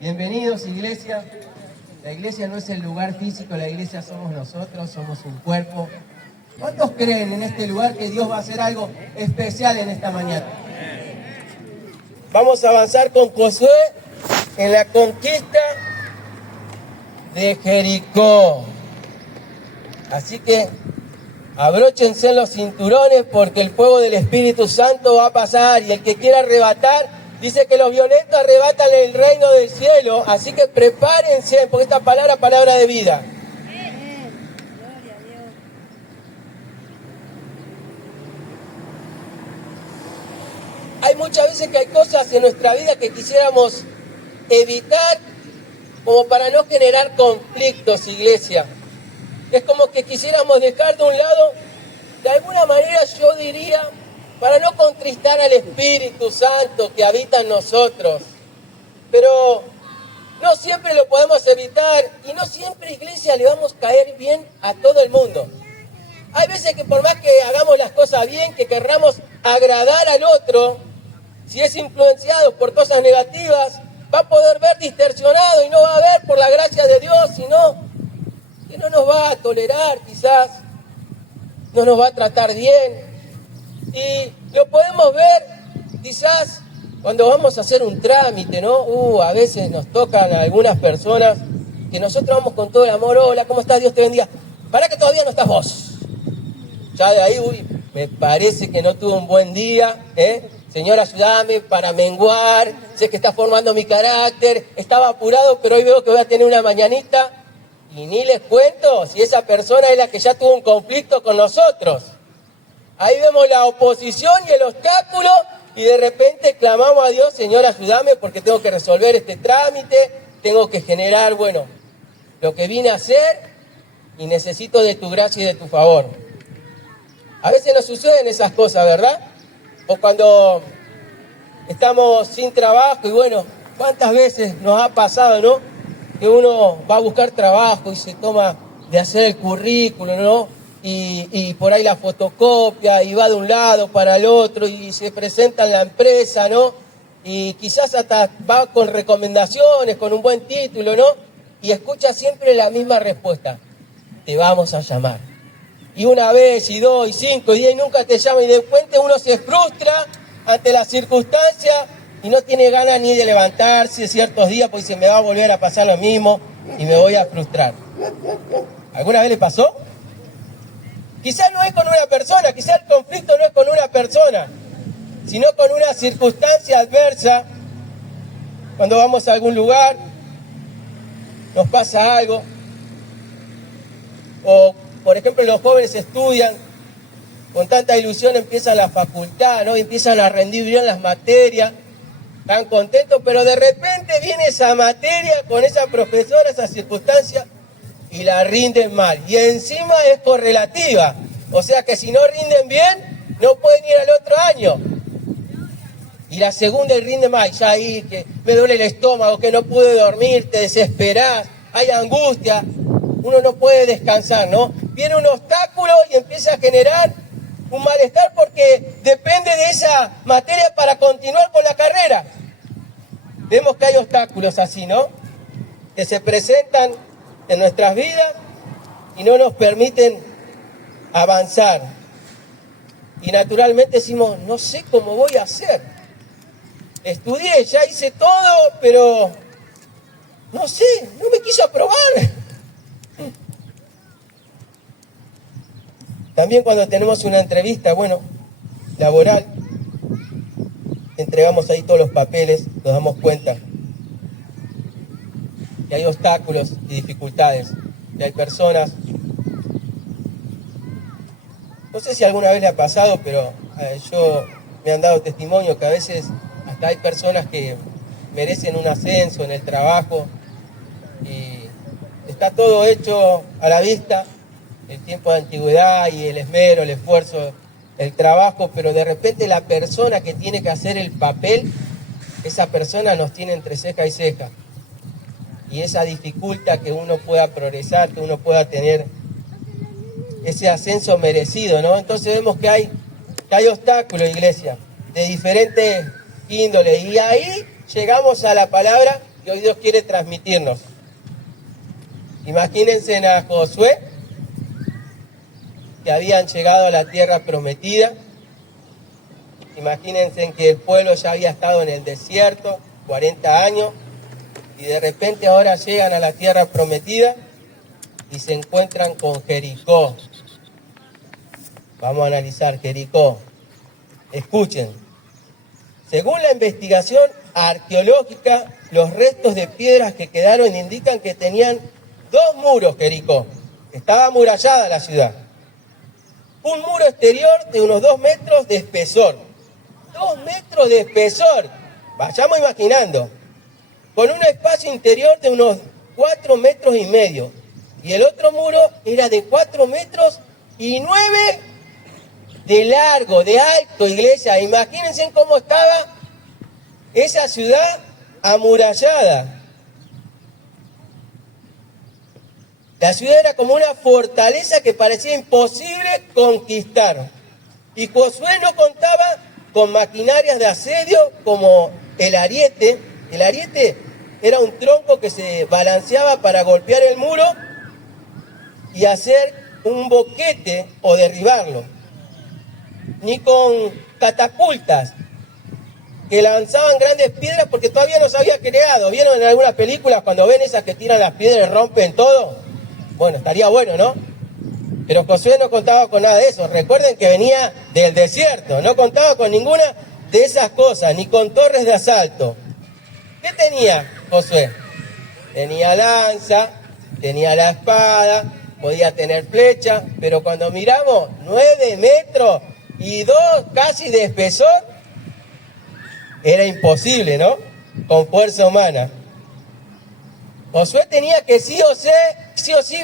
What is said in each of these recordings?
Bienvenidos, iglesia. La iglesia no es el lugar físico, la iglesia somos nosotros, somos un cuerpo. ¿Cuántos creen en este lugar que Dios va a hacer algo especial en esta mañana? Vamos a avanzar con Josué en la conquista de Jericó. Así que abróchense los cinturones porque el fuego del Espíritu Santo va a pasar y el que quiera arrebatar, dice que los violentos arrebatan el reino del cielo, así que prepárense porque esta palabra es palabra de vida. Gloria a Dios. Hay muchas veces que hay cosas en nuestra vida que quisiéramos evitar como para no generar conflictos, iglesia. Es como que quisiéramos dejar de un lado, de alguna manera yo diría, para no contristar al Espíritu Santo que habita en nosotros. Pero no siempre lo podemos evitar y no siempre, iglesia, le vamos a caer bien a todo el mundo. Hay veces que por más que hagamos las cosas bien, que querramos agradar al otro, si es influenciado por cosas negativas, va a poder ver distorsionado y no va a ver por la gracia de Dios, sino que no nos va a tolerar quizás, no nos va a tratar bien. Y lo podemos ver quizás cuando vamos a hacer un trámite, ¿no? A veces nos tocan a algunas personas que nosotros vamos con todo el amor, hola, ¿cómo estás? Dios te bendiga. Para que todavía no estás vos. Ya de ahí, me parece que no tuve un buen día, Señor, ayúdame para menguar, sé que está formando mi carácter, estaba apurado, pero hoy veo que voy a tener una mañanita y ni les cuento si esa persona es la que ya tuvo un conflicto con nosotros. Ahí vemos la oposición y el obstáculo y de repente clamamos a Dios, Señor, ayúdame porque tengo que resolver este trámite, tengo que generar, lo que vine a hacer y necesito de tu gracia y de tu favor. A veces nos suceden esas cosas, ¿verdad? O cuando estamos sin trabajo y ¿cuántas veces nos ha pasado, no? Que uno va a buscar trabajo y se toma de hacer el currículum, ¿no? Y por ahí la fotocopia y va de un lado para el otro y se presenta en la empresa, ¿no? Y quizás hasta va con recomendaciones, con un buen título, ¿no? Y escucha siempre la misma respuesta: te vamos a llamar. Y una vez, y dos, y cinco, y 10, y nunca te llaman. Y de repente uno se frustra ante las circunstancias y no tiene ganas ni de levantarse ciertos días porque se me va a volver a pasar lo mismo y me voy a frustrar. ¿Alguna vez le pasó? Quizás no es con una persona, quizás el conflicto no es con una persona, sino con una circunstancia adversa. Cuando vamos a algún lugar, nos pasa algo, o por ejemplo los jóvenes estudian, con tanta ilusión empiezan la facultad, ¿no? Y empiezan a rendir bien las materias, están contentos, pero de repente viene esa materia con esa profesora, esa circunstancia, y la rinden mal. Y encima es correlativa. O sea que si no rinden bien, no pueden ir al otro año. Y la segunda y rinde mal. Ya ahí que me duele el estómago, que no pude dormir, te desesperás, hay angustia. Uno no puede descansar, ¿no? Viene un obstáculo y empieza a generar un malestar porque depende de esa materia para continuar con la carrera. Vemos que hay obstáculos así, ¿no? Que se presentan en nuestras vidas y no nos permiten avanzar. Y naturalmente decimos, no sé cómo voy a hacer. Estudié, ya hice todo, pero no sé, no me quiso aprobar. También cuando tenemos una entrevista, laboral, entregamos ahí todos los papeles, nos damos cuenta que hay obstáculos y dificultades, que hay personas, no sé si alguna vez le ha pasado, pero yo me han dado testimonio que a veces hasta hay personas que merecen un ascenso en el trabajo y está todo hecho a la vista, el tiempo de antigüedad y el esmero, el esfuerzo, el trabajo, pero de repente la persona que tiene que hacer el papel, esa persona nos tiene entre ceja y ceja. Y esa dificulta que uno pueda progresar, que uno pueda tener ese ascenso merecido, ¿no? Entonces vemos que hay obstáculos, iglesia, de diferentes índoles. Y ahí llegamos a la palabra que hoy Dios quiere transmitirnos. Imagínense a Josué, que habían llegado a la tierra prometida. Imagínense que el pueblo ya había estado en el desierto 40 años y de repente ahora llegan a la tierra prometida y se encuentran con Jericó. Vamos a analizar Jericó. Escuchen. Según la investigación arqueológica, los restos de piedras que quedaron indican que tenían 2 muros Jericó. Estaba amurallada la ciudad. Un muro exterior de unos 2 metros de espesor. 2 metros de espesor. Vayamos imaginando. Con un espacio interior de unos 4 metros y medio. Y el otro muro era de 4 metros y 9 de largo, de alto, iglesia. Imagínense cómo estaba esa ciudad amurallada. La ciudad era como una fortaleza que parecía imposible conquistar. Y Josué no contaba con maquinarias de asedio como el ariete. El ariete era un tronco que se balanceaba para golpear el muro y hacer un boquete o derribarlo. Ni con catapultas que lanzaban grandes piedras porque todavía no se había creado. ¿Vieron en algunas películas cuando ven esas que tiran las piedras y rompen todo? Bueno, estaría bueno, ¿no? Pero Josué no contaba con nada de eso. Recuerden que venía del desierto, no contaba con ninguna de esas cosas, ni con torres de asalto. ¿Qué tenía Josué? Tenía lanza, tenía la espada, podía tener flecha, pero cuando miramos 9 metros y 2 casi de espesor, era imposible, ¿no? Con fuerza humana. Josué tenía que sí o sí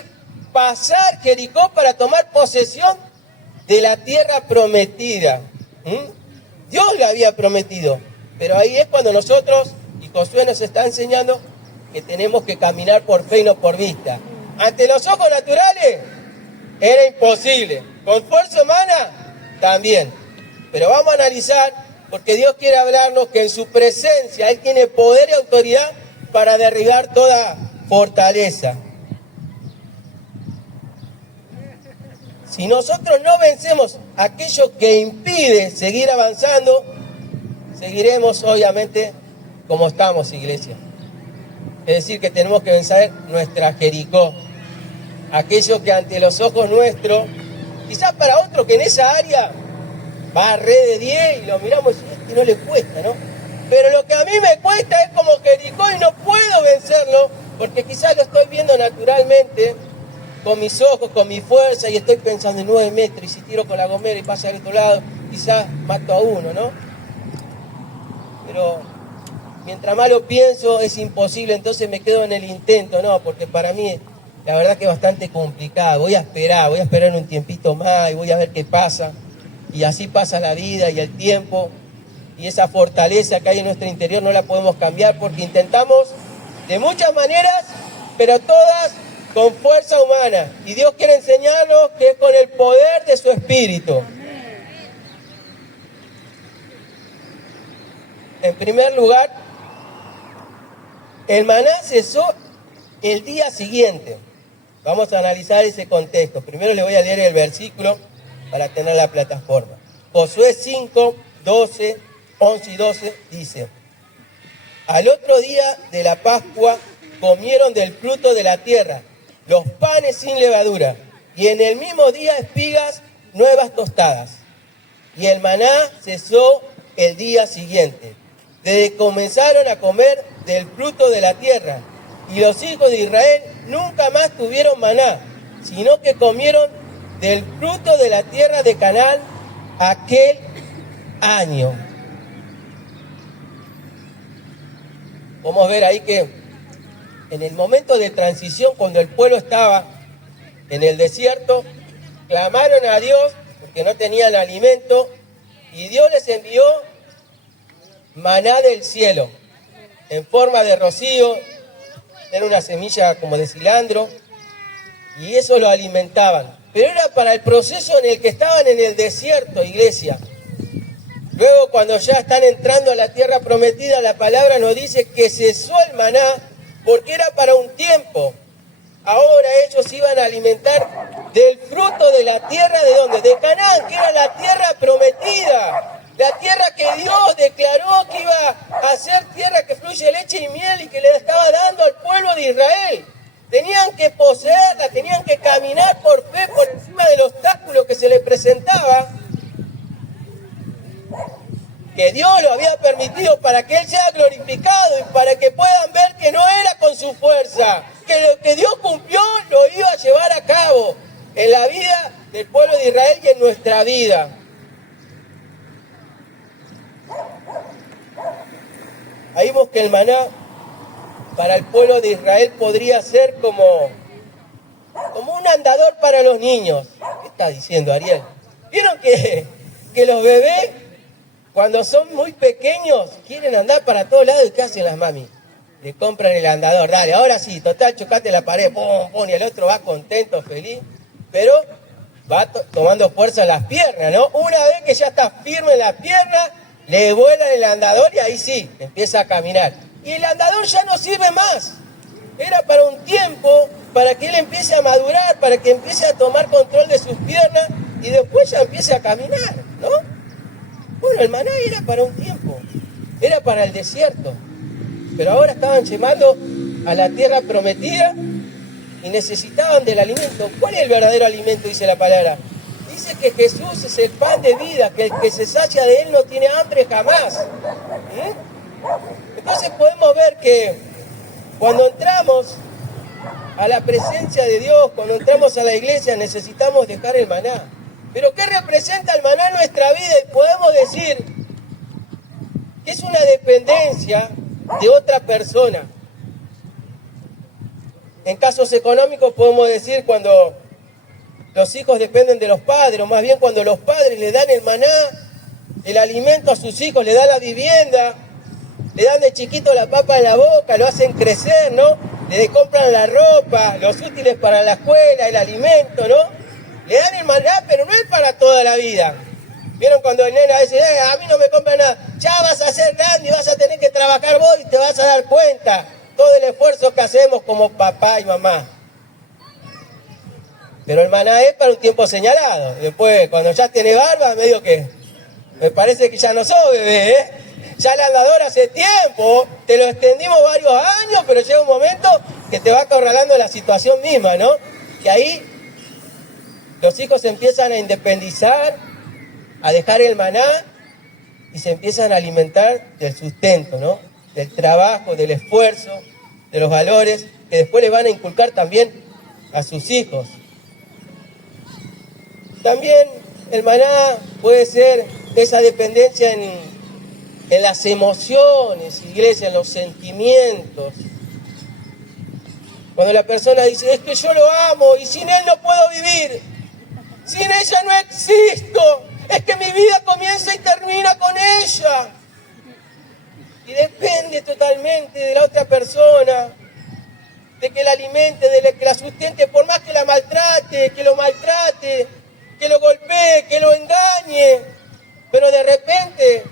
pasar Jericó para tomar posesión de la tierra prometida. Dios le había prometido, pero ahí es cuando nosotros, y Josué nos está enseñando, que tenemos que caminar por fe y no por vista. Ante los ojos naturales era imposible, con fuerza humana también. Pero vamos a analizar, porque Dios quiere hablarnos que en su presencia Él tiene poder y autoridad para derribar toda fortaleza. Si nosotros no vencemos aquello que impide seguir avanzando, seguiremos obviamente como estamos, iglesia. Es decir, que tenemos que vencer nuestra Jericó. Aquello que ante los ojos nuestros, quizás para otro que en esa área va a red de 10 y lo miramos y no le cuesta, ¿no? Pero lo que a mí me cuesta es como Jericó y no puedo vencerlo, porque quizás lo estoy viendo naturalmente, con mis ojos, con mi fuerza, y estoy pensando en 9 metros, y si tiro con la gomera y pasa al otro lado, quizás mato a uno, ¿no? Pero mientras más lo pienso, es imposible, entonces me quedo en el intento, ¿no? Porque para mí, la verdad que es bastante complicado. Voy a esperar un tiempito más y voy a ver qué pasa. Y así pasa la vida y el tiempo. Y esa fortaleza que hay en nuestro interior no la podemos cambiar porque intentamos de muchas maneras, pero todas con fuerza humana. Y Dios quiere enseñarnos que es con el poder de su Espíritu. En primer lugar, el maná cesó el día siguiente. Vamos a analizar ese contexto. Primero les voy a leer el versículo para tener la plataforma. Josué 5, 12, 11 y 12 dice: al otro día de la Pascua comieron del fruto de la tierra, los panes sin levadura, y en el mismo día espigas nuevas tostadas. Y el maná cesó el día siguiente, desde que comenzaron a comer del fruto de la tierra. Y los hijos de Israel nunca más tuvieron maná, sino que comieron del fruto de la tierra de Canaán aquel año. Podemos ver ahí que en el momento de transición, cuando el pueblo estaba en el desierto, clamaron a Dios porque no tenían alimento y Dios les envió maná del cielo en forma de rocío. Era una semilla como de cilantro y eso lo alimentaban. Pero era para el proceso en el que estaban en el desierto, iglesia. Luego, cuando ya están entrando a la tierra prometida, la palabra nos dice que cesó el maná porque era para un tiempo. Ahora ellos iban a alimentar del fruto de la tierra, ¿de dónde? De Canaán, que era la tierra prometida. La tierra que Dios declaró que iba a ser tierra que fluye leche y miel y que le estaba dando al pueblo de Israel. Tenían que poseerla, tenían que caminar por fe por encima del obstáculo que se les presentaba, que Dios lo había permitido para que Él sea glorificado y para que puedan ver que no era con su fuerza, que lo que Dios cumplió lo iba a llevar a cabo en la vida del pueblo de Israel y en nuestra vida. Ahí vemos que el maná para el pueblo de Israel podría ser como un andador para los niños. ¿Qué está diciendo Ariel? ¿Vieron que los bebés, cuando son muy pequeños, quieren andar para todos lados? ¿Y qué hacen las mamis? Le compran el andador. Dale, ahora sí, total, chocate la pared, pum, pum, y el otro va contento, feliz, pero va tomando fuerza en las piernas, ¿no? Una vez que ya está firme en las piernas, le vuelan el andador y ahí sí, empieza a caminar. Y el andador ya no sirve más. Era para un tiempo, para que él empiece a madurar, para que empiece a tomar control de sus piernas y después ya empiece a caminar, ¿no? Bueno, el maná era para un tiempo, era para el desierto. Pero ahora estaban llegando a la tierra prometida y necesitaban del alimento. ¿Cuál es el verdadero alimento? Dice la palabra. Dice que Jesús es el pan de vida, que el que se sacia de Él no tiene hambre jamás. Entonces podemos ver que cuando entramos a la presencia de Dios, cuando entramos a la iglesia, necesitamos dejar el maná. Pero ¿qué representa el maná en nuestra vida? Y podemos decir que es una dependencia de otra persona. En casos económicos podemos decir cuando los hijos dependen de los padres, o más bien cuando los padres le dan el maná, el alimento a sus hijos, le dan la vivienda, le dan de chiquito la papa en la boca, lo hacen crecer, ¿no? Le compran la ropa, los útiles para la escuela, el alimento, ¿no? Le dan el maná, pero no es para toda la vida. ¿Vieron cuando el nene dice, a mí no me compran nada? Ya vas a ser grande y vas a tener que trabajar vos y te vas a dar cuenta todo el esfuerzo que hacemos como papá y mamá. Pero el maná es para un tiempo señalado. Después, cuando ya tiene barba, medio que me parece que ya no sos bebé, ¿eh? Ya el andador hace tiempo, te lo extendimos varios años, pero llega un momento que te va acorralando la situación misma, ¿no? Que ahí los hijos se empiezan a independizar, a dejar el maná y se empiezan a alimentar del sustento, ¿no? Del trabajo, del esfuerzo, de los valores que después les van a inculcar también a sus hijos. También el maná puede ser esa dependencia en las emociones, iglesia, en los sentimientos. Cuando la persona dice, es que yo lo amo y sin él no puedo vivir, sin ella no existo, es que mi vida comienza y termina con ella. Y depende totalmente de la otra persona, de que la alimente, de que la sustente, por más que la maltrate, que lo maltrate, que lo golpee, que lo engañe, pero de repente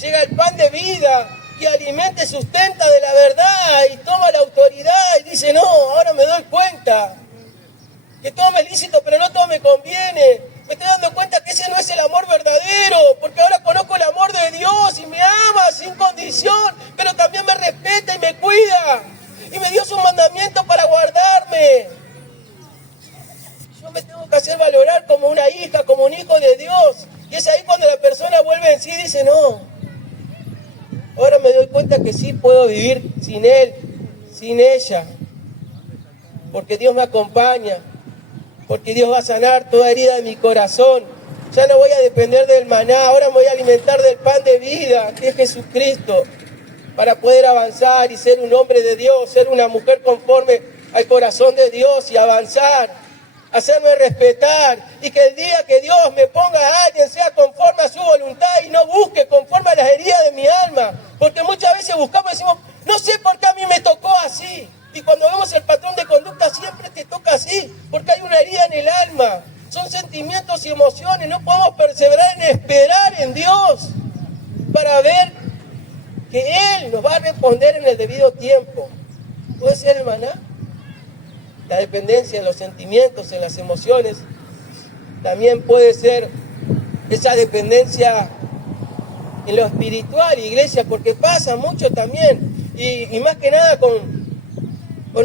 llega el pan de vida que alimenta y sustenta de la verdad y toma la autoridad y dice, no, ahora me doy cuenta que todo me es lícito, pero no todo me conviene. Me estoy dando cuenta que ese no es el amor verdadero, porque ahora conozco el amor de Dios y me ama sin condición, pero también me respeta y me cuida y me dio su mandamiento para guardarme. Yo me tengo que hacer valorar como una hija, como un hijo de Dios. Y es ahí cuando la persona vuelve en sí y dice, no, ahora me doy cuenta que sí puedo vivir sin él, sin ella, porque Dios me acompaña, porque Dios va a sanar toda herida de mi corazón. Ya no voy a depender del maná, ahora me voy a alimentar del pan de vida, que es Jesucristo, para poder avanzar y ser un hombre de Dios, ser una mujer conforme al corazón de Dios y avanzar. Hacerme respetar y que el día que Dios me ponga a alguien sea conforme a su voluntad y no busque conforme a las heridas de mi alma, porque muchas veces buscamos y decimos, no sé por qué a mí me tocó así, y cuando vemos el patrón de conducta siempre te toca así, porque hay una herida en el alma, son sentimientos y emociones, no podemos perseverar en esperar en Dios, para ver que Él nos va a responder en el debido tiempo. ¿Puede ser el maná? La dependencia en los sentimientos, en las emociones. También puede ser esa dependencia en lo espiritual, iglesia, porque pasa mucho también. Y más que nada con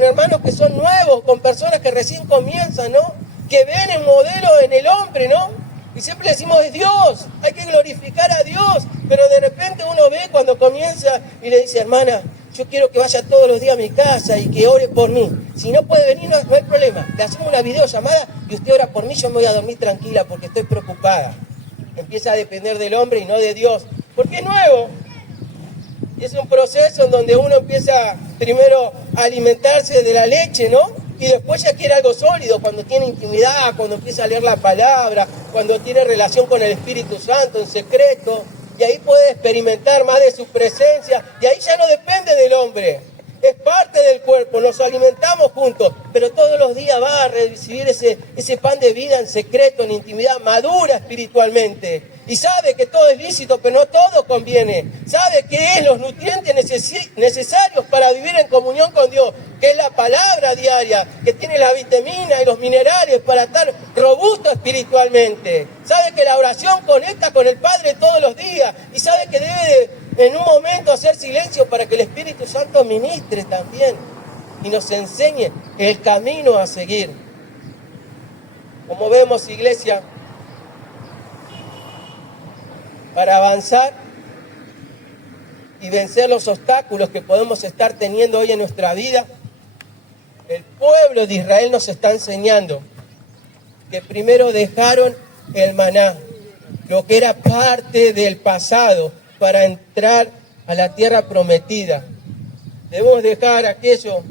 hermanos que son nuevos, con personas que recién comienzan, ¿no? Que ven el modelo en el hombre, ¿no? Y siempre decimos, es Dios, hay que glorificar a Dios. Pero de repente uno ve cuando comienza y le dice, hermana, yo quiero que vaya todos los días a mi casa y que ore por mí. Si no puede venir, no hay problema. Le hacemos una videollamada y usted ora por mí, yo me voy a dormir tranquila porque estoy preocupada. Empieza a depender del hombre y no de Dios. Porque es nuevo. Es un proceso en donde uno empieza primero a alimentarse de la leche, ¿no? Y después ya quiere algo sólido, cuando tiene intimidad, cuando empieza a leer la palabra, cuando tiene relación con el Espíritu Santo en secreto. Y ahí puede experimentar más de su presencia. Y ahí ya no depende del hombre. Es parte del cuerpo, nos alimentamos juntos. Pero todos los días va a recibir ese pan de vida en secreto, en intimidad, madura espiritualmente. Y sabe que todo es lícito, pero no todo conviene. Sabe que es los nutrientes necesarios para vivir en comunión con Dios. Que es la palabra diaria, que tiene las vitaminas y los minerales para estar robusto espiritualmente. Sabe que la oración conecta con el Padre todos los días. Y sabe que debe en un momento hacer silencio para que el Espíritu Santo ministre también. Y nos enseñe el camino a seguir. Como vemos, iglesia, para avanzar y vencer los obstáculos que podemos estar teniendo hoy en nuestra vida, el pueblo de Israel nos está enseñando que primero dejaron el maná, lo que era parte del pasado, para entrar a la tierra prometida. Debemos dejar aquello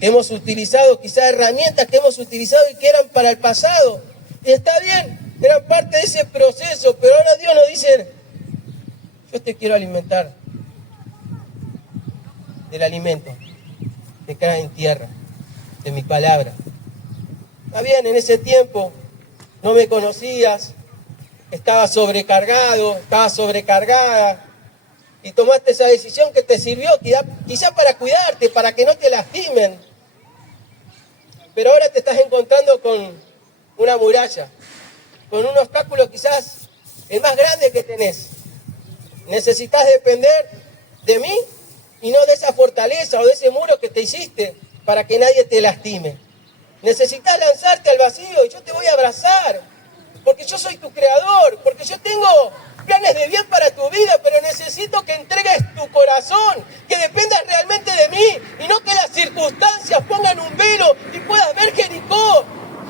que hemos utilizado, quizás herramientas que hemos utilizado y que eran para el pasado. Y está bien, eran parte de ese proceso, pero ahora Dios nos dice, yo te quiero alimentar del alimento que cae en tierra, de mi palabra. Está bien, en ese tiempo no me conocías, estaba sobrecargado, estaba sobrecargada, y tomaste esa decisión que te sirvió quizá para cuidarte, para que no te lastimen. Pero ahora te estás encontrando con una muralla, con un obstáculo quizás el más grande que tenés. Necesitas depender de mí y no de esa fortaleza o de ese muro que te hiciste para que nadie te lastime. Necesitas lanzarte al vacío y yo te voy a abrazar, porque yo soy tu creador, porque yo tengo planes de bien para tu vida, pero necesito que entregues tu corazón, que dependas realmente de mí y no que las circunstancias pongan un velo y puedas ver Jericó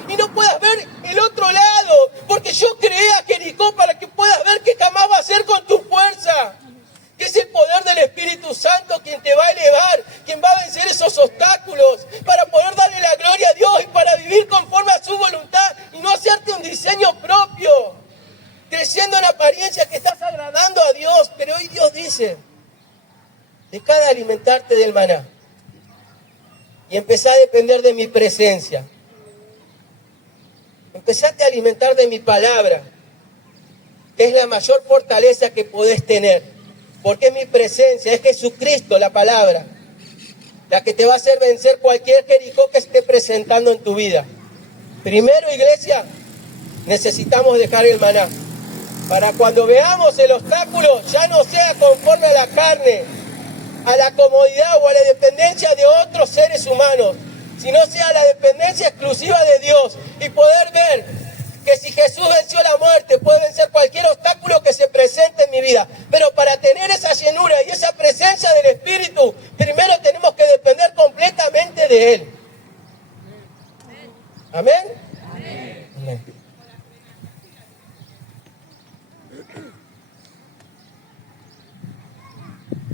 y no puedas ver el otro lado, porque yo creé a Jericó para que puedas ver que jamás va a ser con tu fuerza, que es el poder del Espíritu Santo quien te va a elevar, quien va a vencer esos obstáculos para poder darle la gloria a Dios y para vivir conforme a su voluntad y no hacerte un diseño propio, creciendo en apariencia que estás agradando a Dios. Pero hoy Dios dice, dejá de alimentarte del maná y empezá a depender de mi presencia. Empezate a alimentar de mi palabra, que es la mayor fortaleza que podés tener, porque es mi presencia, es Jesucristo la palabra, la que te va a hacer vencer cualquier Jericó que esté presentando en tu vida. Primero, iglesia, necesitamos dejar el maná, para cuando veamos el obstáculo, ya no sea conforme a la carne, a la comodidad o a la dependencia de otros seres humanos, sino sea la dependencia exclusiva de Dios y poder ver que si Jesús venció la muerte, puede vencer cualquier obstáculo que se presente en mi vida. Pero para tener esa llenura y esa presencia del Espíritu, primero tenemos que depender completamente de Él. ¿Amén? Amén. Amén.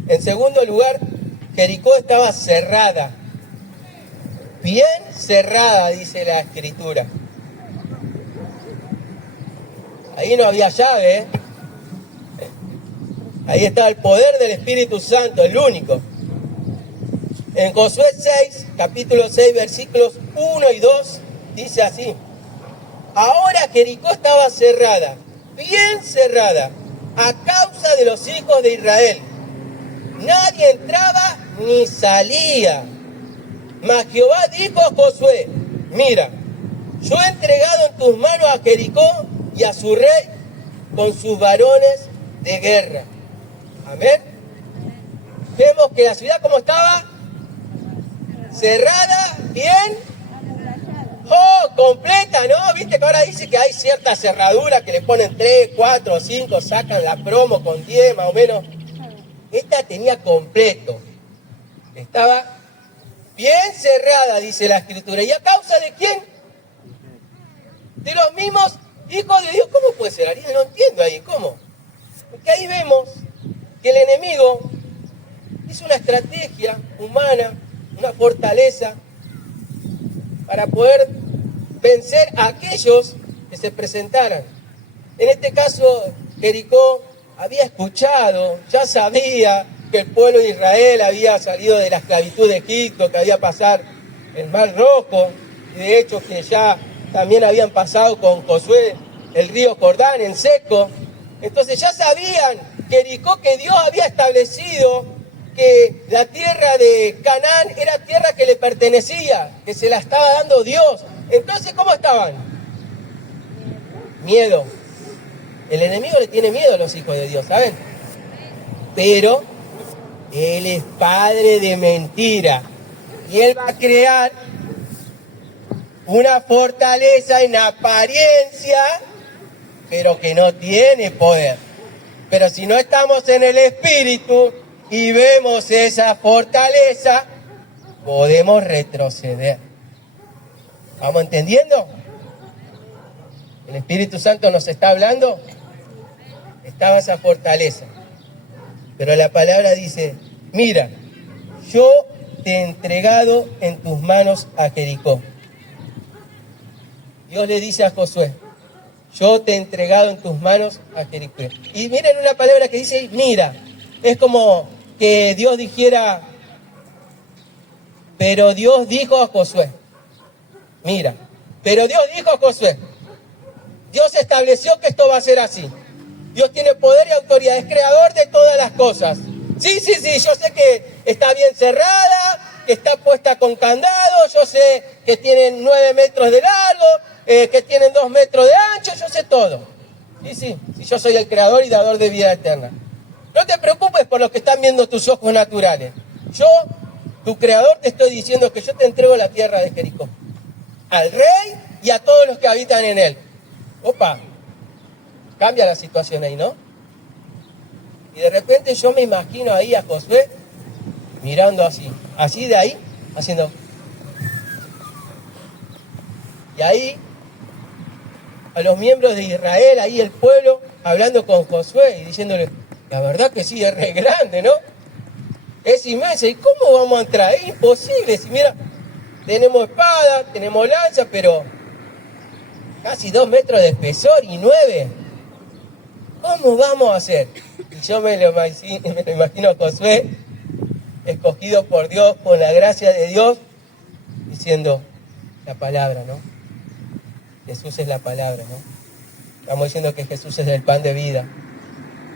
En segundo lugar, Jericó estaba cerrada. Bien cerrada, dice la Escritura. Ahí no había llave, ¿eh? Ahí estaba el poder del Espíritu Santo, el único. En Josué 6, capítulo 6, versículos 1 y 2, dice así: ahora Jericó estaba cerrada, bien cerrada, a causa de los hijos de Israel. Nadie entraba ni salía. Mas Jehová dijo a Josué, mira, yo he entregado en tus manos a Jericó y a su rey con sus varones de guerra. Amén. Vemos que la ciudad, ¿cómo estaba? Cerrada, bien. Oh, completa, ¿no? Viste que ahora dice que hay cierta cerradura que le ponen 3, 4, 5, sacan la promo con 10 más o menos. Esta tenía completo. Estaba bien cerrada, dice la Escritura. ¿Y a causa de quién? De los mismos hijos de Dios. ¿Cómo puede ser, Ariel? No entiendo ahí, ¿cómo? Porque ahí vemos que el enemigo hizo una estrategia humana, una fortaleza, para poder vencer a aquellos que se presentaran. En este caso, Jericó había escuchado, ya sabía que el pueblo de Israel había salido de la esclavitud de Egipto, que había pasado el Mar Rojo, y de hecho que ya también habían pasado con Josué el río Jordán en seco. Entonces ya sabían, Jericó, que Dios había establecido que la tierra de Canaán era tierra que le pertenecía, que se la estaba dando Dios. Entonces, ¿cómo estaban? Miedo. El enemigo le tiene miedo a los hijos de Dios, ¿saben? Pero él es padre de mentira y él va a crear una fortaleza en apariencia, pero que no tiene poder. Pero si no estamos en el espíritu y vemos esa fortaleza, podemos retroceder. ¿Vamos entendiendo? El Espíritu Santo nos está hablando. Estaba esa fortaleza. Pero la palabra dice, mira, yo te he entregado en tus manos a Jericó. Dios le dice a Josué, yo te he entregado en tus manos a Jericó. Y miren una palabra que dice, mira, es como que Dios dijera, pero Dios dijo a Josué, mira, pero Dios dijo a Josué, Dios estableció que esto va a ser así. Dios tiene poder y autoridad, es creador de todas las cosas. Sí, yo sé que está bien cerrada, que está puesta con candado, yo sé que tienen 9 metros de largo, que tienen 2 metros de ancho, yo sé todo. Sí, yo soy el creador y dador de vida eterna. No te preocupes por lo que están viendo tus ojos naturales. Yo, tu creador, te estoy diciendo que yo te entrego la tierra de Jericó, al rey y a todos los que habitan en él. Opa, cambia la situación ahí, ¿no? Y de repente yo me imagino ahí a Josué mirando así de ahí, haciendo. Y ahí, a los miembros de Israel, ahí el pueblo, hablando con Josué y diciéndole, la verdad que sí, es re grande, ¿no? Es inmensa, ¿y cómo vamos a entrar? Es imposible, si mira, tenemos espada, tenemos lanza, pero casi 2 metros de espesor y 9. ¿Cómo vamos a hacer? Y yo me lo imagino a Josué, escogido por Dios, con la gracia de Dios, diciendo la palabra, ¿no? Jesús es la palabra, ¿no? Estamos diciendo que Jesús es el pan de vida,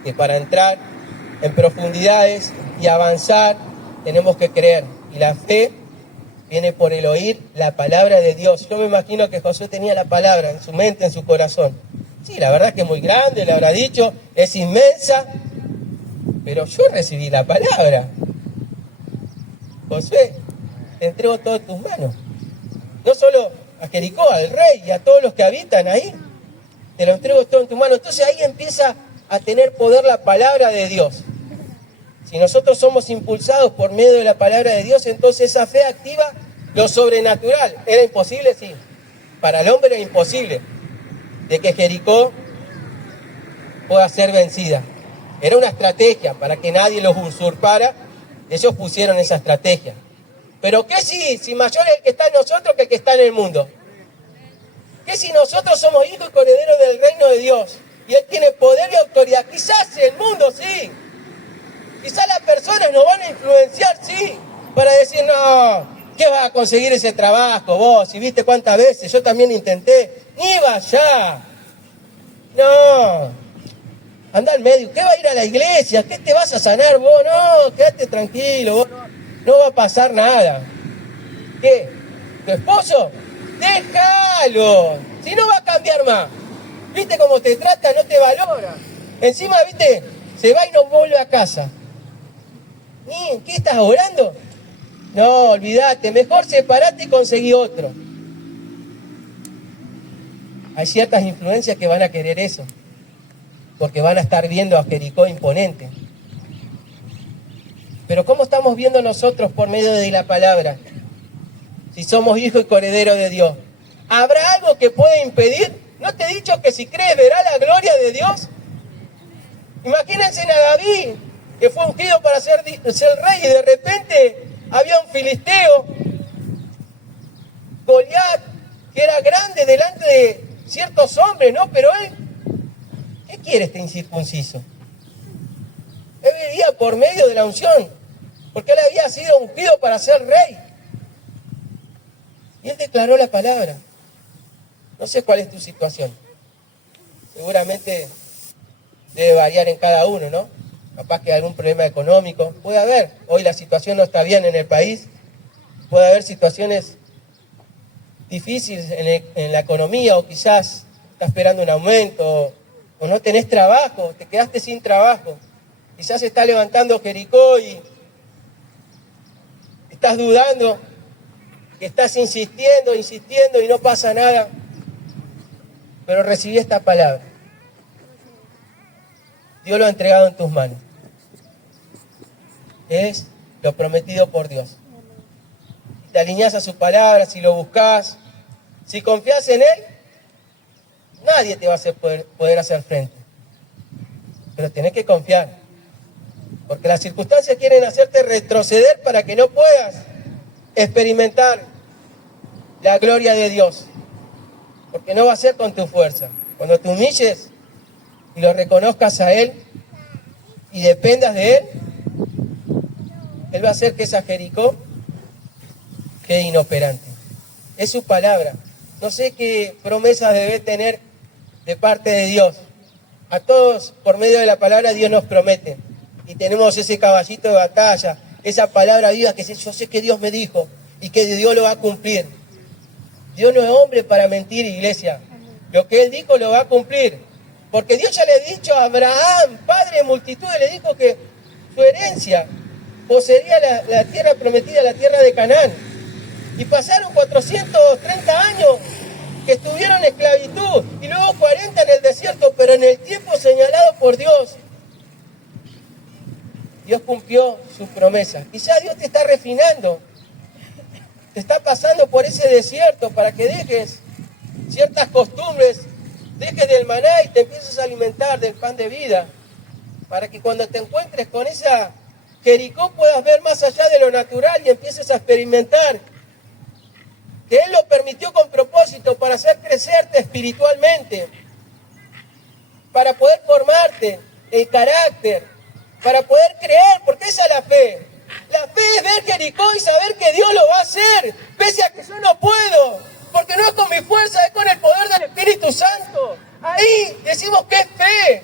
que para entrar en profundidades y avanzar tenemos que creer. Y la fe viene por el oír la palabra de Dios. Yo me imagino que Josué tenía la palabra en su mente, en su corazón. Sí, la verdad que es muy grande, le habrá dicho, es inmensa, pero yo recibí la palabra. Josué, te entrego todo en tus manos. No solo a Jericó, al rey y a todos los que habitan ahí, te lo entrego todo en tus manos. Entonces ahí empieza a tener poder la palabra de Dios. Si nosotros somos impulsados por medio de la palabra de Dios, entonces esa fe activa lo sobrenatural. ¿Era imposible? Sí. Para el hombre era imposible de que Jericó pueda ser vencida. Era una estrategia para que nadie los usurpara. Ellos pusieron esa estrategia. Pero ¿qué si mayor es el que está en nosotros que el que está en el mundo? ¿Qué si nosotros somos hijos y herederos del reino de Dios? Y Él tiene poder y autoridad. Quizás el mundo sí. Quizás las personas nos van a influenciar, sí. Para decir, no, ¿qué vas a conseguir ese trabajo vos? Si viste cuántas veces, yo también intenté. Ni va allá. No. anda al médico, ¿qué va a ir a la iglesia? ¿Qué te vas a sanar vos? No, quédate tranquilo, vos no va a pasar nada. ¿Qué? ¿Tu esposo? Déjalo, si no va a cambiar más. ¿Viste cómo te trata? No te valora. Encima, ¿viste? Se va y no vuelve a casa. ¿Y qué estás orando? No, olvídate, mejor separate y conseguí otro. Hay ciertas influencias que van a querer eso, porque van a estar viendo a Jericó imponente. Pero ¿cómo estamos viendo nosotros por medio de la palabra? Si somos hijos y coherederos de Dios, ¿habrá algo que pueda impedir? ¿No te he dicho que si crees verá la gloria de Dios? Imagínense a David, que fue ungido para ser rey, y de repente había un filisteo, Goliat, que era grande delante de ciertos hombres, ¿no? Pero él, ¿qué quiere este incircunciso? Él vivía por medio de la unción, porque él había sido ungido para ser rey. Y él declaró la palabra. No sé cuál es tu situación. Seguramente debe variar en cada uno, ¿no? Capaz que hay algún problema económico. Puede haber. Hoy la situación no está bien en el país. Puede haber situaciones difíciles en la economía, o quizás estás esperando un aumento, o no tenés trabajo, te quedaste sin trabajo. Quizás se está levantando Jericó y estás dudando, que estás insistiendo y no pasa nada. Pero recibí esta palabra. Dios lo ha entregado en tus manos. Es lo prometido por Dios. Si te alineás a su palabra, si lo buscas, si confías en Él, nadie te va a poder hacer frente. Pero tenés que confiar. Porque las circunstancias quieren hacerte retroceder para que no puedas experimentar la gloria de Dios. Porque no va a ser con tu fuerza. Cuando te humilles y lo reconozcas a Él y dependas de Él, Él va a hacer que esa Jericó quede inoperante. Es su palabra. No sé qué promesas debe tener de parte de Dios. A todos, por medio de la palabra, Dios nos promete. Y tenemos ese caballito de batalla, esa palabra viva que yo sé que Dios me dijo y que Dios lo va a cumplir. Dios no es hombre para mentir, iglesia. Lo que Él dijo lo va a cumplir. Porque Dios ya le ha dicho a Abraham, padre de multitudes, le dijo que su herencia poseería la tierra prometida, la tierra de Canaán. Y pasaron 430 años que estuvieron en esclavitud y luego 40 en el desierto, pero en el tiempo señalado por Dios, Dios cumplió su promesa. Quizá Dios te está refinando, te está pasando por ese desierto para que dejes ciertas costumbres, dejes del maná y te empieces a alimentar del pan de vida, para que cuando te encuentres con esa Jericó puedas ver más allá de lo natural y empieces a experimentar que Él lo permitió con propósito para hacer crecerte espiritualmente, para poder formarte el carácter, para poder creer, porque esa es la fe. La fe es ver Jericó y saber que Dios lo va a hacer, pese a que yo no puedo, porque no es con mi fuerza, es con el poder del Espíritu Santo. Ahí decimos que es fe.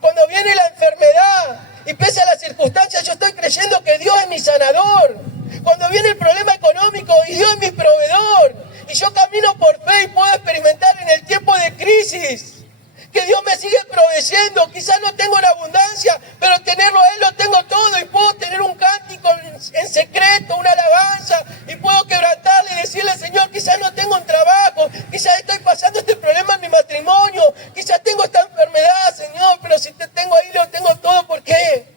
Cuando viene la enfermedad y pese a las circunstancias, yo estoy creyendo que Dios es mi sanador. Cuando viene el problema económico y Dios es mi proveedor, y yo camino por fe y puedo experimentar en el tiempo de crisis que Dios me sigue proveyendo. Quizás no tengo la abundancia, pero tenerlo a Él lo tengo todo, y puedo tener un cántico en secreto, una alabanza, y puedo quebrantarle y decirle: Señor, quizás no tengo un trabajo, quizás estoy pasando este problema en mi matrimonio, quizás tengo esta enfermedad, Señor, pero si te tengo ahí lo tengo todo. ¿Por qué?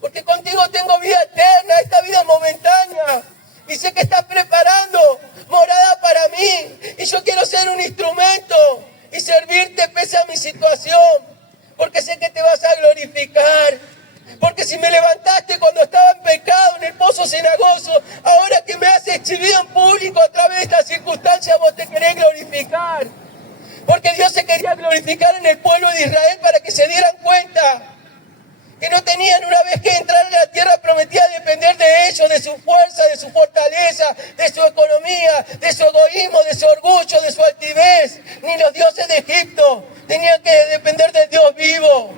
Porque contigo tengo vida eterna, esta vida momentánea, y sé que estás preparando morada para mí, y yo quiero ser un instrumento y servirte pese a mi situación, porque sé que te vas a glorificar. Porque si me levantaste cuando estaba en pecado en el pozo cenagoso, ahora que me has exhibido en público a través de estas circunstancias, vos te querés glorificar. Porque Dios se quería glorificar en el pueblo de Israel para que se dieran cuenta que no tenían una vez que entrar en la tierra prometida depender de ellos, de su fuerza, de su fortaleza, de su economía, de su egoísmo, de su orgullo, de su altivez, ni los dioses de Egipto. Tenían que depender del Dios vivo,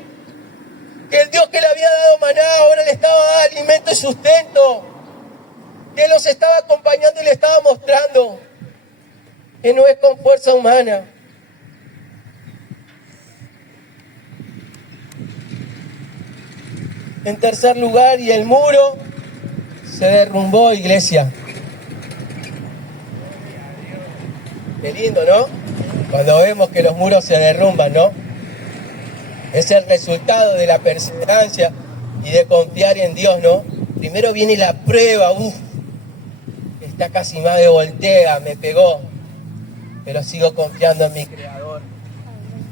que el Dios que le había dado maná ahora le estaba dando alimento y sustento, que los estaba acompañando y le estaba mostrando que no es con fuerza humana. En tercer lugar, y el muro se derrumbó, iglesia. Qué lindo, ¿no? Cuando vemos que los muros se derrumban, ¿no? Es el resultado de la perseverancia y de confiar en Dios, ¿no? Primero viene la prueba, está casi más de voltea, me pegó, pero sigo confiando en mi Creador.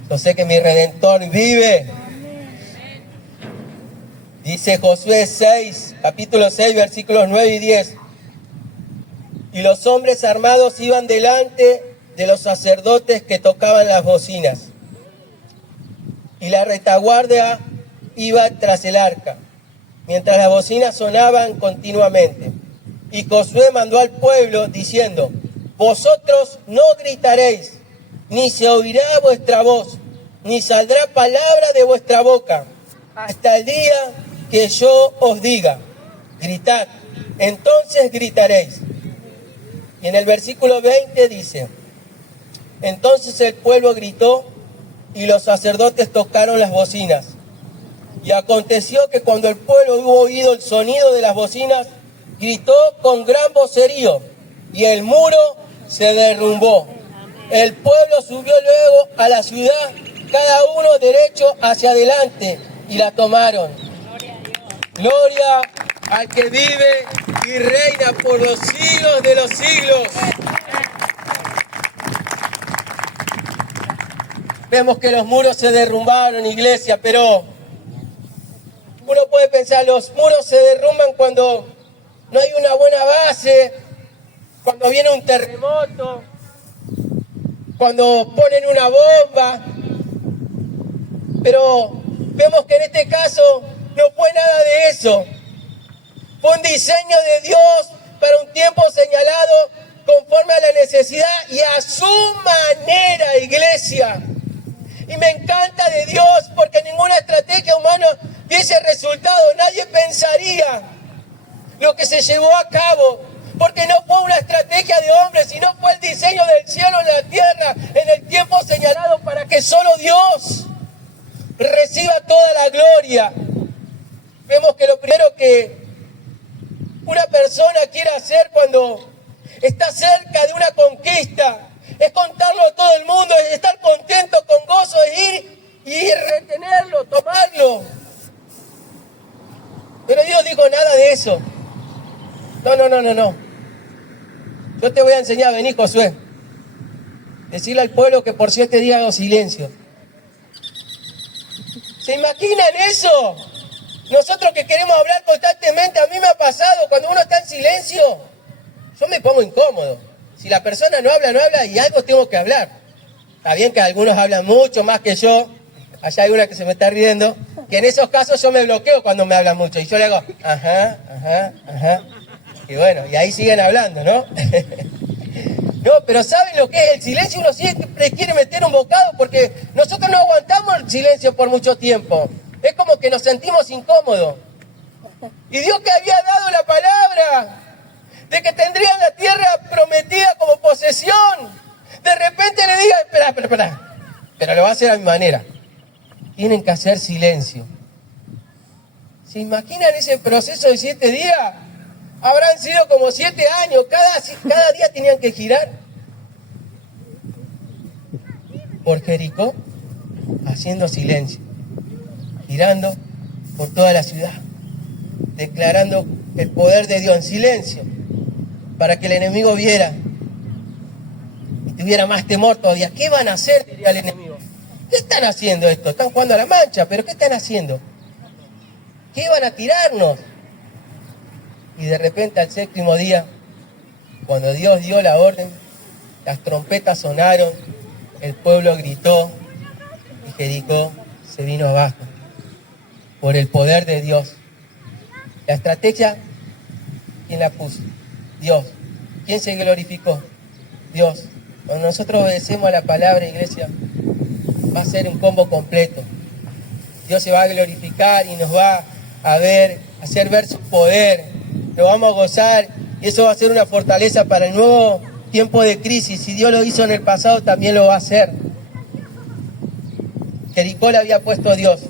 Yo sé que mi Redentor vive. Dice Josué 6, capítulo 6, versículos 9 y 10. Y los hombres armados iban delante de los sacerdotes que tocaban las bocinas. Y la retaguardia iba tras el arca, mientras las bocinas sonaban continuamente. Y Josué mandó al pueblo diciendo: vosotros no gritaréis, ni se oirá vuestra voz, ni saldrá palabra de vuestra boca, hasta el día que yo os diga, gritad, entonces gritaréis. Y en el versículo 20 dice: entonces el pueblo gritó y los sacerdotes tocaron las bocinas. Y aconteció que cuando el pueblo hubo oído el sonido de las bocinas, gritó con gran vocerío y el muro se derrumbó. El pueblo subió luego a la ciudad, cada uno derecho hacia adelante, y la tomaron. Gloria al que vive y reina por los siglos de los siglos. Vemos que los muros se derrumbaron, iglesia, pero uno puede pensar, los muros se derrumban cuando no hay una buena base, cuando viene un terremoto, cuando ponen una bomba. Pero vemos que en este caso no fue nada de eso. Fue un diseño de Dios para un tiempo señalado, conforme a la necesidad y a su manera, iglesia. Y me encanta de Dios porque ninguna estrategia humana diese resultado. Nadie pensaría lo que se llevó a cabo, porque no fue una estrategia de hombres, sino fue el diseño del cielo en la tierra en el tiempo señalado para que solo Dios reciba toda la gloria. Vemos que lo primero que una persona quiere hacer cuando está cerca de una conquista es contarlo a todo el mundo, es estar contento, con gozo, es ir y retenerlo, tomarlo. Pero Dios dijo nada de eso. No. Yo te voy a enseñar, vení, Josué. Decirle al pueblo que por 7 días hago silencio. ¿Se imaginan eso? Nosotros que queremos hablar constantemente, a mí me ha pasado, cuando uno está en silencio, yo me pongo incómodo. Si la persona no habla y algo tengo que hablar. Está bien que algunos hablan mucho más que yo. Allá hay una que se me está riendo. Que en esos casos yo me bloqueo cuando me hablan mucho. Y yo le hago, ajá. Y bueno, y ahí siguen hablando, ¿no? No, pero ¿saben lo que es el silencio? Uno siempre quiere meter un bocado porque nosotros no aguantamos el silencio por mucho tiempo. Es como que nos sentimos incómodos. Y Dios que había dado la palabra de que tendrían la tierra prometida como posesión, de repente le diga, espera, pero lo va a hacer a mi manera. Tienen que hacer silencio. ¿Se imaginan ese proceso de 7 días? Habrán sido como 7 años, cada día tenían que girar por Jericó, haciendo silencio, girando por toda la ciudad, declarando el poder de Dios en silencio, para que el enemigo viera y tuviera más temor todavía. ¿Qué van a hacer? Diría el enemigo. ¿Qué están haciendo esto? Están jugando a la mancha, pero ¿qué están haciendo? ¿Qué iban a tirarnos? Y de repente al 7º día, cuando Dios dio la orden, las trompetas sonaron, el pueblo gritó y Jericó se vino abajo por el poder de Dios. La estrategia, ¿quién la puso? Dios. ¿Quién se glorificó? Dios. Cuando nosotros obedecemos a la palabra, iglesia, va a ser un combo completo. Dios se va a glorificar y nos va a hacer ver su poder. Lo vamos a gozar y eso va a ser una fortaleza para el nuevo tiempo de crisis. Si Dios lo hizo en el pasado, también lo va a hacer. Jericó le había puesto Dios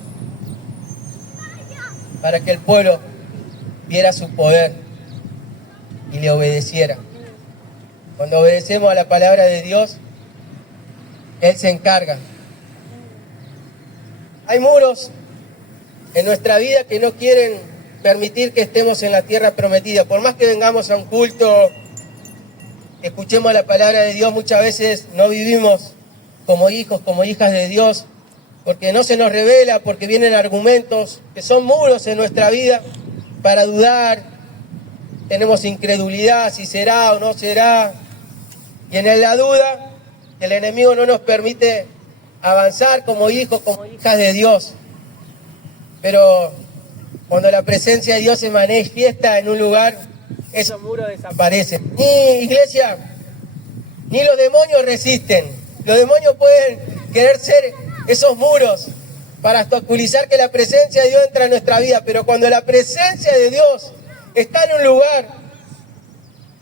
para que el pueblo viera su poder y le obedeciera. Cuando obedecemos a la palabra de Dios, Él se encarga. Hay muros en nuestra vida que no quieren permitir que estemos en la tierra prometida. Por más que vengamos a un culto, escuchemos la palabra de Dios, muchas veces no vivimos como hijos, como hijas de Dios, porque no se nos revela, porque vienen argumentos que son muros en nuestra vida para dudar. Tenemos incredulidad, si será o no será. Y en la duda, el enemigo no nos permite avanzar como hijos, como hijas de Dios. Pero cuando la presencia de Dios se manifiesta en un lugar, esos muros desaparecen. Ni iglesia, ni los demonios resisten. Los demonios pueden querer ser esos muros para obstaculizar que la presencia de Dios entre en nuestra vida. Pero cuando la presencia de Dios está en un lugar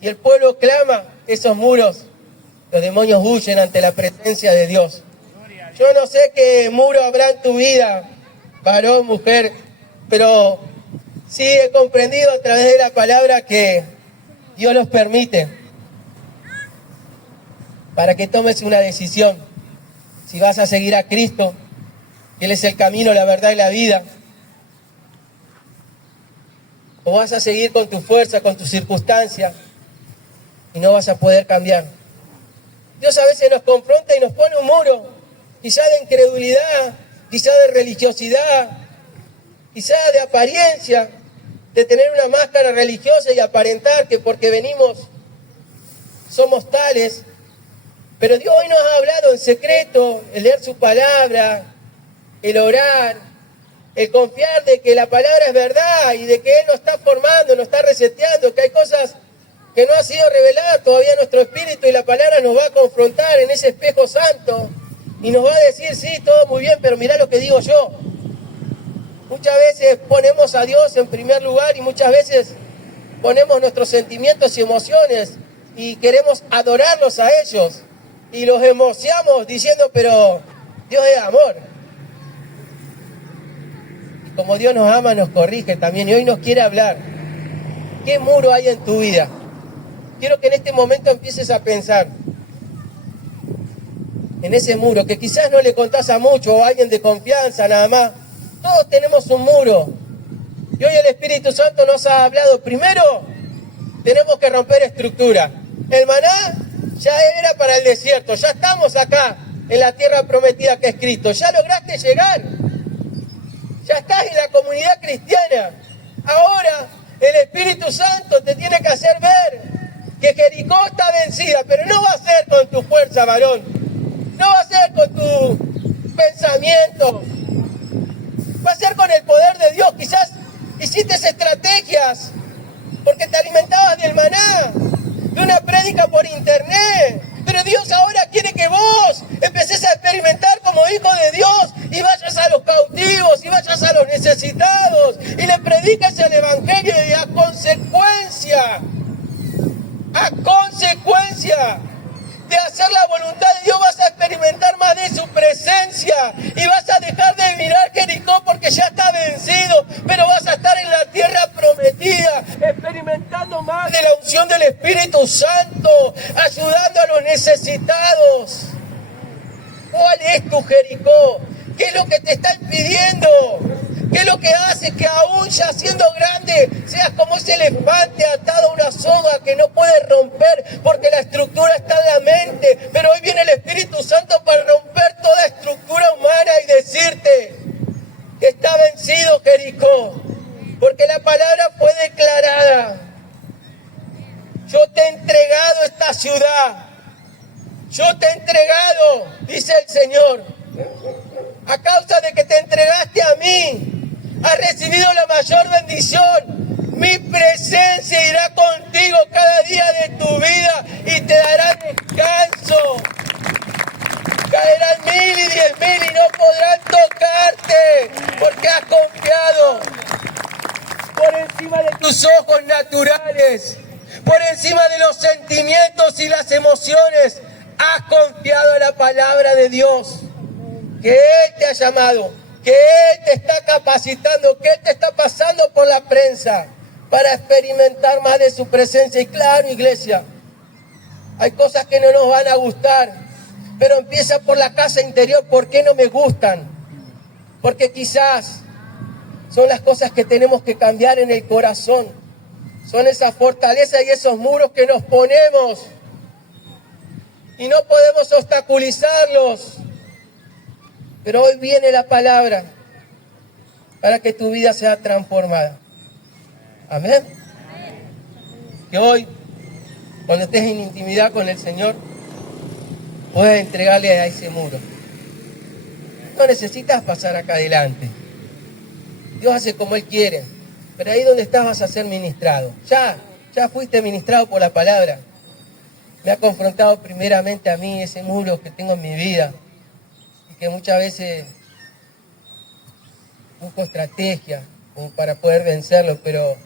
y el pueblo clama, esos muros, los demonios huyen ante la presencia de Dios. Yo no sé qué muro habrá en tu vida, varón, mujer, pero sí he comprendido a través de la palabra que Dios los permite para que tomes una decisión. Si vas a seguir a Cristo, Él es el camino, la verdad y la vida, o vas a seguir con tu fuerza, con tus circunstancias y no vas a poder cambiar. Dios a veces nos confronta y nos pone un muro, quizá de incredulidad, quizá de religiosidad, quizá de apariencia, de tener una máscara religiosa y aparentar que porque venimos somos tales. Pero Dios hoy nos ha hablado en secreto, el leer su palabra, el orar, el confiar de que la palabra es verdad y de que Él nos está formando, nos está reseteando, que hay cosas que no han sido reveladas todavía en nuestro espíritu y la palabra nos va a confrontar en ese espejo santo y nos va a decir, sí, todo muy bien, pero mirá lo que digo yo. Muchas veces ponemos a Dios en primer lugar y muchas veces ponemos nuestros sentimientos y emociones y queremos adorarlos a ellos y los emocionamos diciendo, pero Dios es amor. Y como Dios nos ama, nos corrige también y hoy nos quiere hablar. ¿Qué muro hay en tu vida? Quiero que en este momento empieces a pensar en ese muro, que quizás no le contás a mucho o a alguien de confianza nada más. Todos tenemos un muro. Y hoy el Espíritu Santo nos ha hablado. Primero, tenemos que romper estructura. El maná ya era para el desierto. Ya estamos acá, en la tierra prometida que es Cristo. Ya lograste llegar. Ya estás en la comunidad cristiana. Ahora, el Espíritu Santo te tiene que hacer ver que Jericó está vencida, pero no va a ser con tu fuerza, varón. No va a ser con tu pensamiento. Va a ser con el poder de Dios. Quizás hiciste estrategias porque te alimentabas del maná, de una prédica por internet. Pero Dios ahora quiere que vos empieces a experimentar como hijo de Dios y vayas a los cautivos y vayas a los necesitados y le prediques el evangelio y a consecuencia de hacer la voluntad de Dios vas a experimentar más de su presencia y vas a dejar de mirar Jericó porque ya está vencido, pero vas a estar en la tierra prometida experimentando más de la unción del Espíritu Santo, ayudando a los necesitados. ¿Cuál es tu Jericó? ¿Qué es lo que te está impidiendo? ¿Qué es lo que hace que aún ya siendo grande seas como ese elefante atado a una soga que no puede romper porque la estructura está en la mente? Pero hoy viene el Espíritu Santo para romper toda estructura humana y decirte que está vencido Jericó, porque la palabra fue declarada. Yo te he entregado esta ciudad. Yo te he entregado, dice el Señor, a causa de que te entregaste a mí, has recibido la mayor bendición. Mi presencia irá contigo cada día de tu vida y te dará descanso. Caerán 1000 y 10.000 y no podrán tocarte porque has confiado por encima de tus ojos naturales, por encima de los sentimientos y las emociones. Has confiado en la palabra de Dios, que Él te ha llamado, que Él te está capacitando, que Él te está pasando por la prensa para experimentar más de su presencia. Y claro, iglesia, hay cosas que no nos van a gustar, pero empieza por la casa interior. ¿Por qué no me gustan? Porque quizás son las cosas que tenemos que cambiar en el corazón. Son esas fortalezas y esos muros que nos ponemos y no podemos obstaculizarlos. Pero hoy viene la palabra para que tu vida sea transformada. Amén. Que hoy, cuando estés en intimidad con el Señor, puedas entregarle a ese muro. No necesitas pasar acá adelante. Dios hace como Él quiere. Pero ahí donde estás vas a ser ministrado. Ya fuiste ministrado por la palabra. Me ha confrontado primeramente a mí ese muro que tengo en mi vida. Y que muchas veces busco estrategia como para poder vencerlo. Pero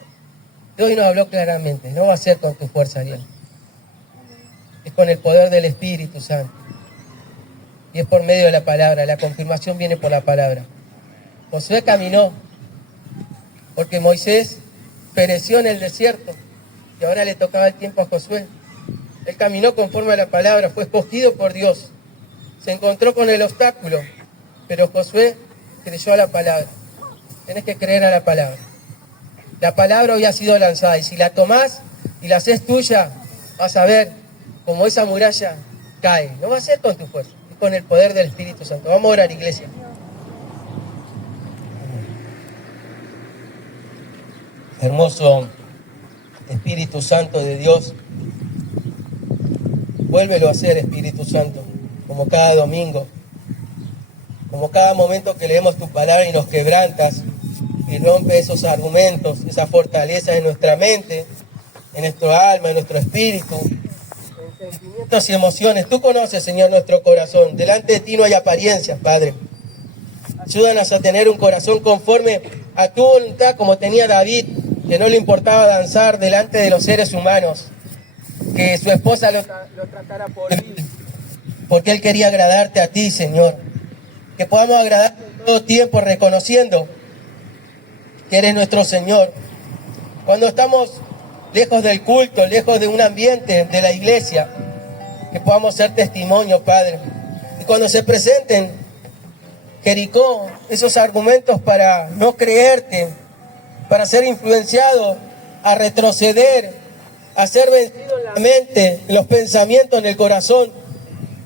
Dios nos habló claramente. No va a ser con tu fuerza, Ariel. Es con el poder del Espíritu Santo. Y es por medio de la palabra. La confirmación viene por la palabra. Josué caminó porque Moisés pereció en el desierto y ahora le tocaba el tiempo a Josué. Él caminó conforme a la palabra, fue escogido por Dios. Se encontró con el obstáculo, pero Josué creyó a la palabra. Tienes que creer a la palabra. La palabra hoy ha sido lanzada y si la tomás y la haces tuya, vas a ver cómo esa muralla cae. No va a ser con tu fuerza, es con el poder del Espíritu Santo. Vamos a orar, iglesia. Hermoso Espíritu Santo de Dios, vuélvelo a hacer, Espíritu Santo, como cada domingo, como cada momento que leemos tu palabra y nos quebrantas y rompe esos argumentos, esas fortalezas en nuestra mente, en nuestro alma, en nuestro espíritu, en sentimientos y emociones. Tú conoces, Señor, nuestro corazón. Delante de ti no hay apariencias, Padre. Ayúdanos a tener un corazón conforme a tu voluntad, como tenía David, que no le importaba danzar delante de los seres humanos, que su esposa lo tratara por él, porque él quería agradarte a ti, Señor. Que podamos agradarte en todo tiempo, reconociendo que eres nuestro Señor. Cuando estamos lejos del culto, lejos de un ambiente de la iglesia, que podamos ser testimonio, Padre. Y cuando se presenten, Jericó, esos argumentos para no creerte, para ser influenciado a retroceder, a ser vencido en la mente, en los pensamientos, en el corazón,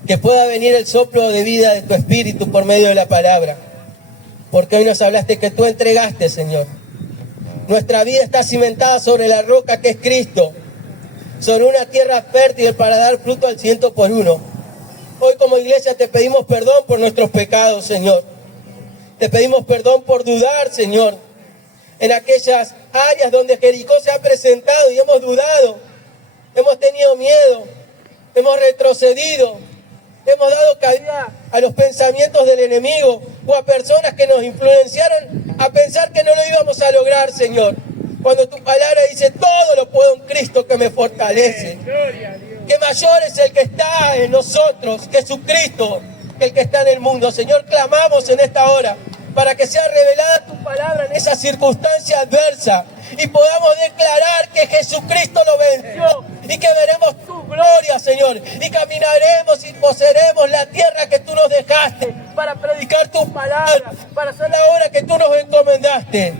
que pueda venir el soplo de vida de tu Espíritu por medio de la palabra. Porque hoy nos hablaste que tú entregaste, Señor. Nuestra vida está cimentada sobre la roca que es Cristo, sobre una tierra fértil para dar fruto al 100%. Hoy como iglesia te pedimos perdón por nuestros pecados, Señor. Te pedimos perdón por dudar, Señor, en aquellas áreas donde Jericó se ha presentado y hemos dudado, hemos tenido miedo, hemos retrocedido, hemos dado cabida a los pensamientos del enemigo o a personas que nos influenciaron a pensar que no lo íbamos a lograr, Señor. Cuando tu palabra dice, todo lo puedo en Cristo que me fortalece. Que mayor es el que está en nosotros, Jesucristo, que el que está en el mundo. Señor, clamamos en esta hora para que sea revelada tu palabra en esa circunstancia adversa y podamos declarar que Jesucristo lo venció y que veremos tu gloria, Señor, y caminaremos y poseeremos la tierra que tú nos dejaste para predicar tu palabra, para hacer la obra que tú nos encomendaste.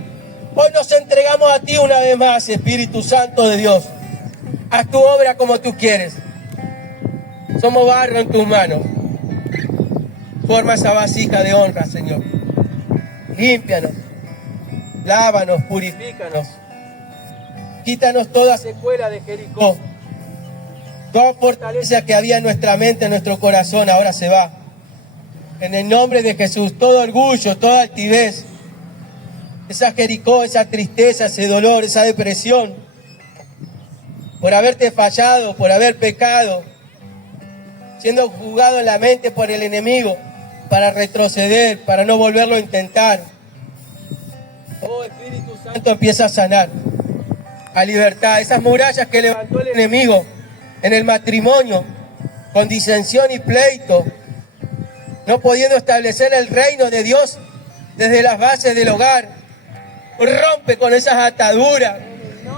Hoy nos entregamos a ti una vez más, Espíritu Santo de Dios. Haz tu obra como tú quieres. Somos barro en tus manos. Forma esa vasija de honra, Señor. Límpianos, lávanos, purifícanos. Quítanos toda secuela de Jericó. Toda fortaleza que había en nuestra mente, en nuestro corazón, ahora se va. En el nombre de Jesús, todo orgullo, toda altivez, esa Jericó, esa tristeza, ese dolor, esa depresión, por haberte fallado, por haber pecado, siendo juzgado en la mente por el enemigo, para retroceder, para no volverlo a intentar. Oh, Espíritu Santo, empieza a sanar, a libertad esas murallas que levantó el enemigo en el matrimonio, con disensión y pleito, no pudiendo establecer el reino de Dios desde las bases del hogar. Rompe con esas ataduras,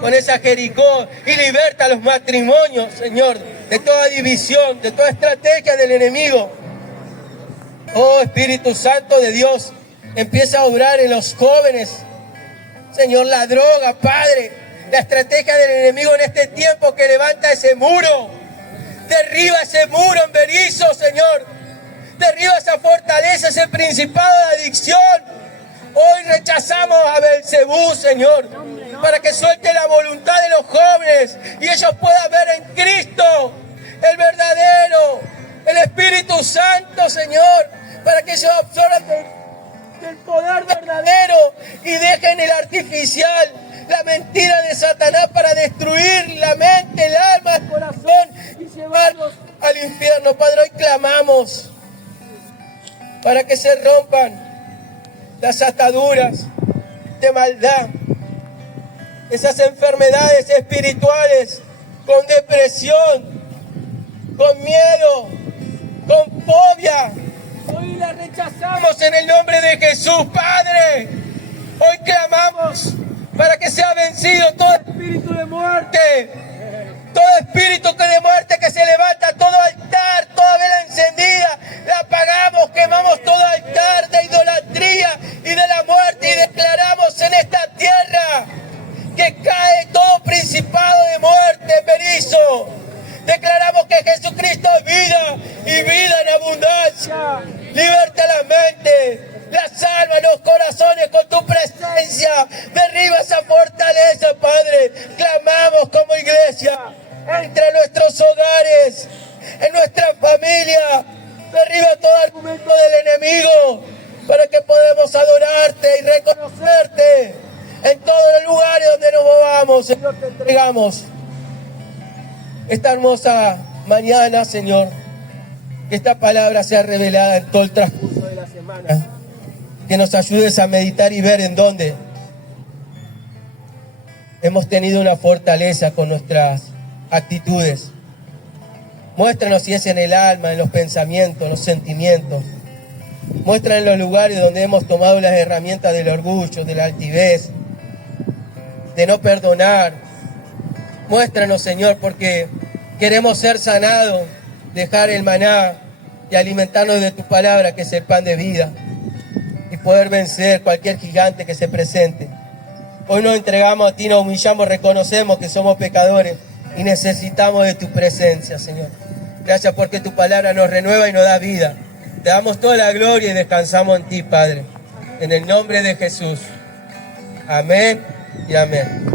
con esa Jericó, y liberta a los matrimonios, Señor, de toda división, de toda estrategia del enemigo. Oh, Espíritu Santo de Dios, empieza a obrar en los jóvenes, Señor, la droga, Padre, la estrategia del enemigo en este tiempo, que levanta ese muro, derriba ese muro en Berisso, Señor, derriba esa fortaleza, ese principado de adicción. Hoy rechazamos a Belcebú, Señor, para que suelte la voluntad de los jóvenes y ellos puedan ver en Cristo el verdadero, el Espíritu Santo, Señor, para que ellos absorban del poder verdadero y dejen el artificial, la mentira de Satanás, para destruir la mente, el alma, el corazón y llevarlos al infierno. Padre, hoy clamamos para que se rompan las ataduras de maldad, esas enfermedades espirituales, con depresión, con miedo, con fobia. Hoy la rechazamos en el nombre de Jesús, Padre. Hoy clamamos para que sea vencido todo espíritu de muerte, todo espíritu de muerte que se levanta, todo altar, toda vela encendida, la apagamos, quemamos todo altar de idolatría y de la muerte, y declaramos en esta tierra que cae todo principado de muerte en Berisso. Declaramos que Jesucristo es vida y vida en abundancia. Liberta la mente, las almas, los corazones con tu presencia. Derriba esa fortaleza, Padre. Clamamos como iglesia. Entra en nuestros hogares, en nuestra familia. Derriba todo argumento del enemigo, para que podamos adorarte y reconocerte en todos los lugares donde nos movamos. Señor, te entregamos esta hermosa mañana, Señor. Que esta palabra sea revelada en todo el transcurso de la semana. Que nos ayudes a meditar y ver en dónde hemos tenido una fortaleza con nuestras actitudes. Muéstranos si es en el alma, en los pensamientos, en los sentimientos. Muéstranos los lugares donde hemos tomado las herramientas del orgullo, de la altivez, de no perdonar. Muéstranos, Señor, porque queremos ser sanados, dejar el maná y alimentarnos de tu palabra, que es el pan de vida, y poder vencer cualquier gigante que se presente. Hoy nos entregamos a ti, nos humillamos, reconocemos que somos pecadores y necesitamos de tu presencia, Señor. Gracias porque tu palabra nos renueva y nos da vida. Te damos toda la gloria y descansamos en ti, Padre. En el nombre de Jesús. Amén y amén.